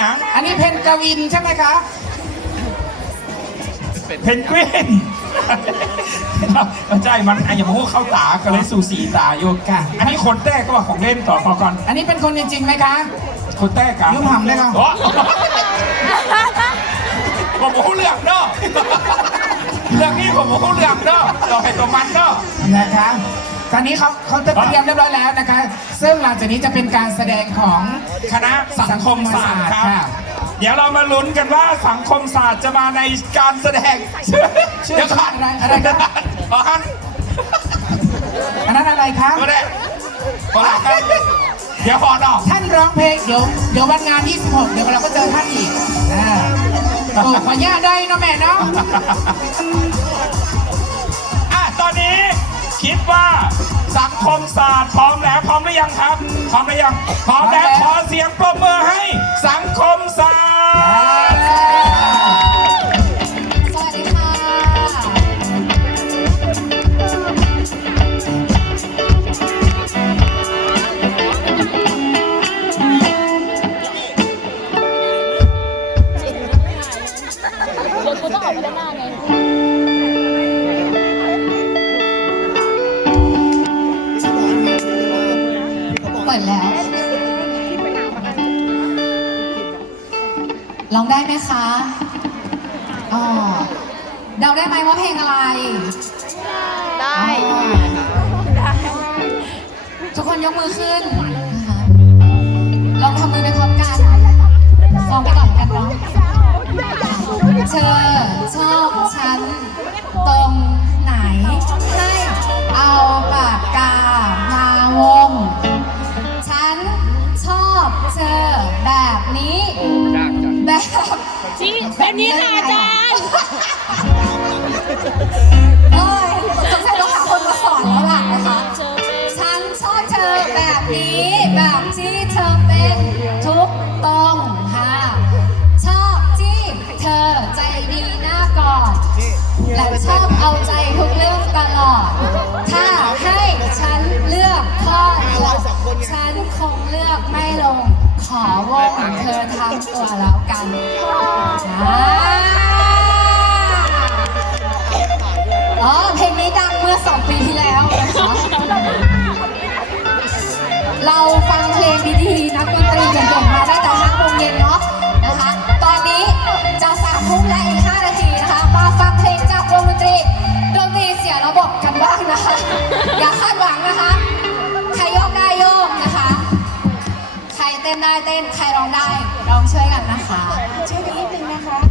หยังอันนี้เพนกวินใช่ไหมคะ เพนกวินไม่ใช่มันอย่ามาพูดเข้าตาก็เลยสู่สีตาโยกค่ะ อันนี้คนแต้ก็ว่าของเล่นต่อพอก่อน อันนี้เป็นคนจริงๆไหมคะ คนแต้กันยืมหำได้ครับโอ้ผมพูดเรื่องเนาะเรื่องนี้ผมพูดเรื่องเนาะต่อให้ตัวมันเนาะนะคะ ตอนนี้เขาเขาจะเตรียมเรียบร้อยแล้วนะคะ ซึ่งหลังจากนี้จะเป็นการแสดงของคณะสังคมศาสตร์ครับค่ะ เดี๋ยวเรามาลุ้นกันว่าสังคมศาสตร์จะมาในการแสดงชื่อชื่อเดี๋ยวก่อนอะไรอะไรนะอ๋อฮันอันนั้นอะไรคะก็ได้ก็ได้ครับเดี๋ยวพอเนาะท่านร้องเพลงเดี๋ยวเดี๋ยววันงาน 26 เดี๋ยวเราก็เจอท่านอีกอ่าโอ้ขออนุญาตได้เนาะแม่เนาะอะตอนนี้ คิดว่าสังคมศาสตร์พร้อมแล้วพร้อมหรือยังครับ พร้อมหรือยังพร้อมแล้วขอเสียงปรบมือให้สังคมศาส ร้องได้ไหมคะอ๋อเดาได้ไหมว่าเพลงอะไร ได้ทุกคนยกมือขึ้นนะคะลองทำมือไปพร้อมกันลองไปก่อนกันเนาะเธอชอบฉันตรงไหน ให้เอาปากกามาวง ฉันชอบเธอแบบนี้ แบบจริงแบบนี้ค่ะอาจารย์ เอ้ยสงสัยต้องหาคนมาสอนแล้วล่ะนะคะ ฉันชอบเธอแบบนี้ แบบที่เธอเป็นทุกตรงค่ะ ชอบที่เธอใจดีหน้ากอดและชอบเอาใจทุกเรื่องตลอด ถ้าให้ฉันเลือกข้อเดียวฉันคงเลือกไม่ลง ขอวงเธอทั้งตัวแล้วกันอ่าอ๋อเพลงนี้ดังเมื่อ2ปีที่แล้วนะคะเราฟังเพลงดีๆนักดนตรีเก่งๆมาได้แต่5โมงเย็นเนาะนะคะ ตอนนี้จะสามทุ่มและอีก5นาทีนะคะ มาฟังเพลงจากวงดนตรีดนตรีเสียระบบกันบ้างนะคะ อย่าคาดหวังนะคะ ได้เต้นใครร้องได้ร้องช่วยกันนะคะช่วยกันนิดนึงนะคะ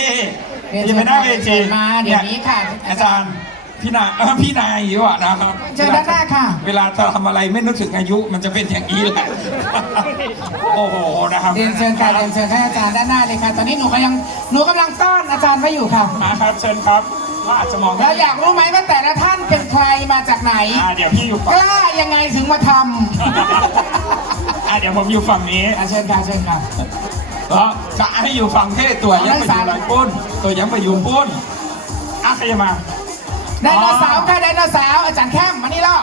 นี่ยืนไปหน้เวทีมาเดี๋ยวนี้ค่ะ อาจารย์พี่นายพี่นายอายุอะนะครับเจอด้านหน้าค่ะ เวลาจะทำอะไรไม่นึกถึงอายุมันจะเป็นอย่างนี้แหละโอ้โหนะครับเรียนเชิญค่ะเรียนเชิญท่าอาจารย์ด้านหน้าเลยค่ะ ตอนนี้หนูกำลังหนูกำลังต้อนอาจารย์ไว้อยู่ค่ะมาครับเชิญครับว่าอาจะมองแล้วอยากรู้ไหมว่าแต่ละท่านเป็นใครมาจากไหนเดี๋ยวพี่อยู่ฝั่งกล้ายังไงถึงมาทำาเดี๋ยวผมอยู่ฝั่งนี้าเชิญค่ะเชิญค่ะ เราะกะให้อยู่ฝั่งเทศตัวยังไปอยู่หลายปุ้น ตัวยังไปอยู่ปุ้นอะใครจะมาไดโนเสาร์ค่ะไดโนเสาร์อาจารย์แค้มมานี่ล่ะ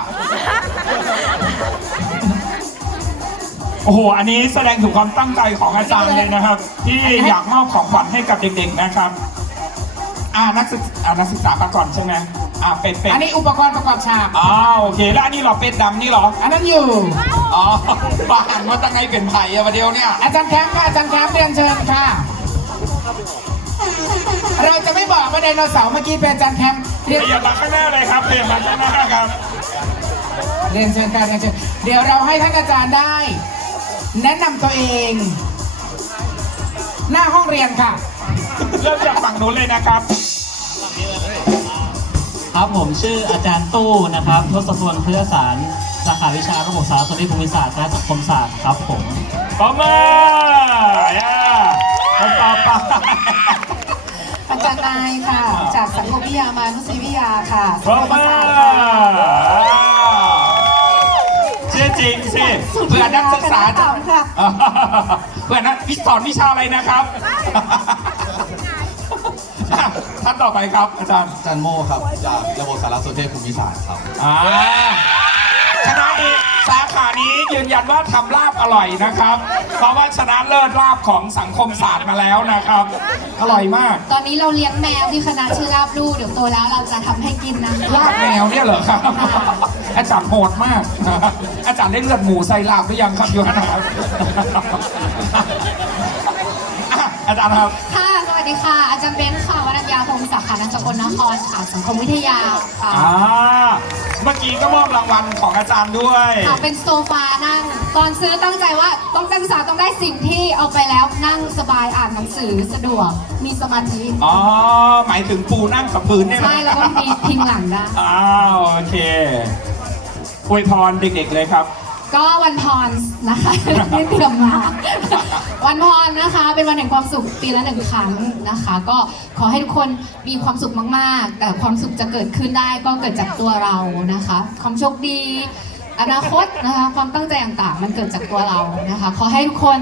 โอ้โห อันนี้แสดงถึงความตั้งใจของอาจารย์เลยนะครับ ที่อยากมอบของขวัญให้กับเด็กๆนะครับ อ่นักศึกษานักศึกษาก่อนใช่ไหม อ่าเป็ดเป็ดอันนี้อุปกรณ์ประกอบฉากอ๋อโอเคแล้วอันนี้เหรอเป็ดดำนี่เหรอ อันนั้นอยู่ อ๋อบ้านว่าตั้งไงเป็นไผ่อะประเดี๋ยวเนี่ยอาจารย์แคมค่ะอาจารย์แคมเรียนเชิญค่ะ เราจะไม่บอกว่าไดโนเสาร์เมื่อกี้เป็นอาจารย์แคมเรียนเรียนมาข้างหน้าเลยครับเรียนมาข้างหน้าครับ เรียนเชิญค่ะเรียนเชิญเดี๋ยวเราให้ท่านอาจารย์ได้ แนะนำตัวเอง หน้าห้องเรียนค่ะ เริ่มจากฝั่งนู้นเลยนะครับ ครับผมชื่ออาจารย์ตู้นะครับทศพลเครือสารสาขาวิชาระบบสารสนเทศภูมิศาสตร์และสังคมศาสตร์ครับผมปอมมาย่าคนต่อไปอาจารย์นายค่ะ จากสังคมวิทยามานุษยวิทยาค่ะปอมมาชื่อจริงสิเพื่อนนักศึกษาจะ ค่ะ เพื่อนนักวิสอนวิชาอะไรนะครับ ท่านต่อไปครับอาจารย์อาจารย์โม่ครับ จากระบบสารสนเทศภูมิศาสตร์ครับ อ่าคณะนี้สาขานี้ยืนยันว่าทำลาบอร่อยนะครับ เพราะว่าชนะเลิศลาบของสังคมศาสตร์มาแล้วนะครับ อร่อยมาก ตอนนี้เราเลี้ยงแมวที่คณะชื่อลาบลู่เดี๋ยวโตแล้วเราจะทำให้กินนะคะลาบแมวเนี่ยเหรอครับ อาจารย์โหดมาก อาจารย์ได้เลือดหมูใส่ลาบหรือยังครับอยู่นะครับอะอาจารย์ครับค่ะสวัส ดีค่ะ อาจารย์เบนซ์ค่ะวรัญญาพงศ์สาขานันสกลนครค่ะสังคมวิทยาค่ะอ่าเมื่อกี้ก็มอบรางวัลของอาจารย์ด้วยค่ะเป็นโซฟานั่ง ตอนซื้อตั้งใจว่าต้องนักศึกษาต้องได้สิ่งที่เอาไปแล้วนั่งสบายอ่านหนังสือสะดวกมีสมาธิอ๋อหมายถึงปูนั่งกับพื้นเนี่ยนะใช่แล้วก็มีพิงหลังได้อ้าวโอเคอวยพรเด็กๆเลยครับ ก็วันพรนะคะที่เตรียมมา วันพรนะคะ เป็นวันแห่งความสุขปีละหนึ่งครั้งนะคะ ก็ขอให้ทุกคนมีความสุขมากๆ แต่ความสุขจะเกิดขึ้นได้ก็เกิดจากตัวเรานะคะ ความโชคดีอนาคตนะคะความตั้งใจต่างๆ มันเกิดจากตัวเรานะคะขอให้ทุกคน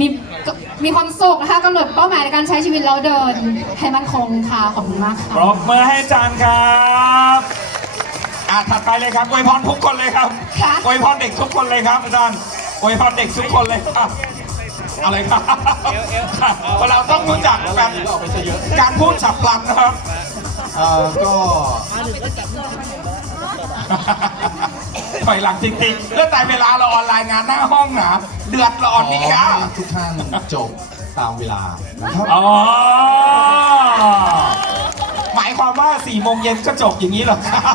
มีมีความสุขนะคะกำหนดเป้าหมายในการใช้ชีวิตเราเดินให้มันคงค่ะขอบคุณมากค่ะปรบมือให้จารย์ครับ อะถัดไปเลยครับอวยพรทุกคนเลยครับค่ะ อวยพรเด็กทุกคนเลยครับอาจารย์อวยพรเด็กทุกคนเลยครับอะไรครับเพราะเราต้องรู้จักการการพูดฉับพลันนะครับ เอ่อก็ถอยหลังจริงๆ แล้วแต่เวลาเราออนไลน์งานหน้าห้องนะเดือดร้อนนี่ขอค่ะให้ทุกท่านจบตามเวลานะครับอ๋อ หมายความว่า4ี่โมงเย็นก็จบอย่างนี้เหรอครับ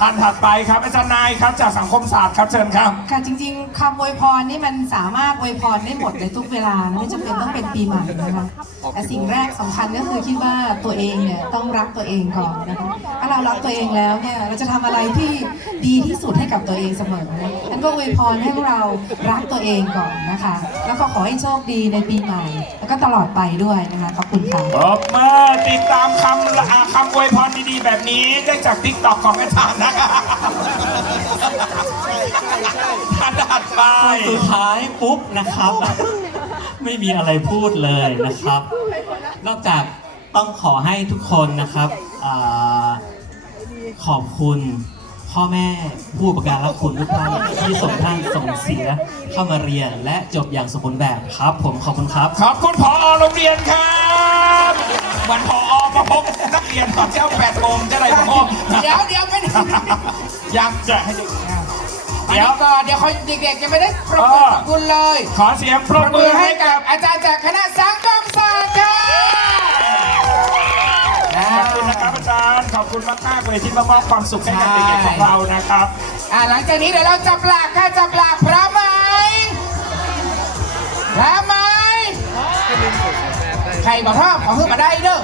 ท่านถัดไปครับอาจารย์นายครับจากสังคมศาสตร์ครับเชิญครับ ค่ะจริงๆคำอวยพรนี่มันสามารถอวยพรได้หมดในทุกเวลานะไม่จำเป็นต้องเป็นปีใหม่นะคะแต่สิ่งแรกสำคัญก็คือคิดว่าตัวเองเนี่ยต้องรักตัวเองก่อนนะคะถ้าเรารักตัวเองแล้วเนี่ยเราจะทำอะไรที่ดีที่สุดให้กับตัวเองเสมอนั้นก็อวยพรให้พวกเรารักตัวเองก่อนนะคะ แล้วก็ขอให้โชคดีในปีใหม่ แล้วก็ตลอดไปด้วยนะคะขอบคุณค่ะปรบมือติดตามคำอ่าคำอวยพรดีๆแบบนี้ได้จากทิกตอกของอาจารย์นะท่านถัดไป สุดท้ายปุ๊บนะครับ ไม่มีอะไรพูดเลยนะครับ นอกจากต้องขอให้ทุกคนนะครับขอบคุณพ่อแม่ผู้อุประการรักคุณทุกท่านที่ส่งท่านส่งเสียเข้ามาเรียนและจบอย่างสมบูรณ์แบบครับ ผมขอบคุณครับ ขอบคุณผอโรงเรียนครับวันผอมาพบนักเรียนตอนเช้า8โมงจะได้พบ เดี๋ยวเดี๋ยวไม่ได้อยากจะให้เด็กเดี๋ยวก่อนเดี๋ยวเขาเด็กๆยังไม่ได้ปรบมือขอบคุณเลย ขอเสียงปปรรบบมืมืออให้ให้กักับบอาจารย์จากคณะสังคมศาสตร์ค่ะขอบคุณนะครับอาจารย์ขอบคุณมากๆเลยที่มามอบความสุขให้กับเด็กๆของเรานะครับอ่าหลังจากนี้เดี๋ยวเราจับหลักค่ะจับหลักพร้อมไหมพร้อมไหมใครบอกชอบขอขึ้นมาได้เด้อ